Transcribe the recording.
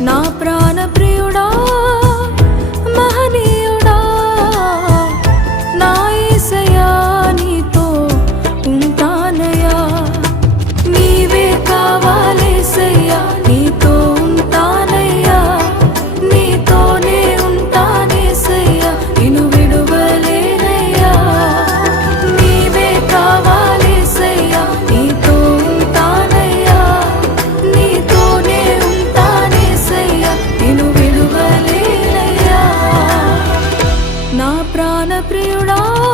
నా ప్రాణ ప్రియుడా 柔。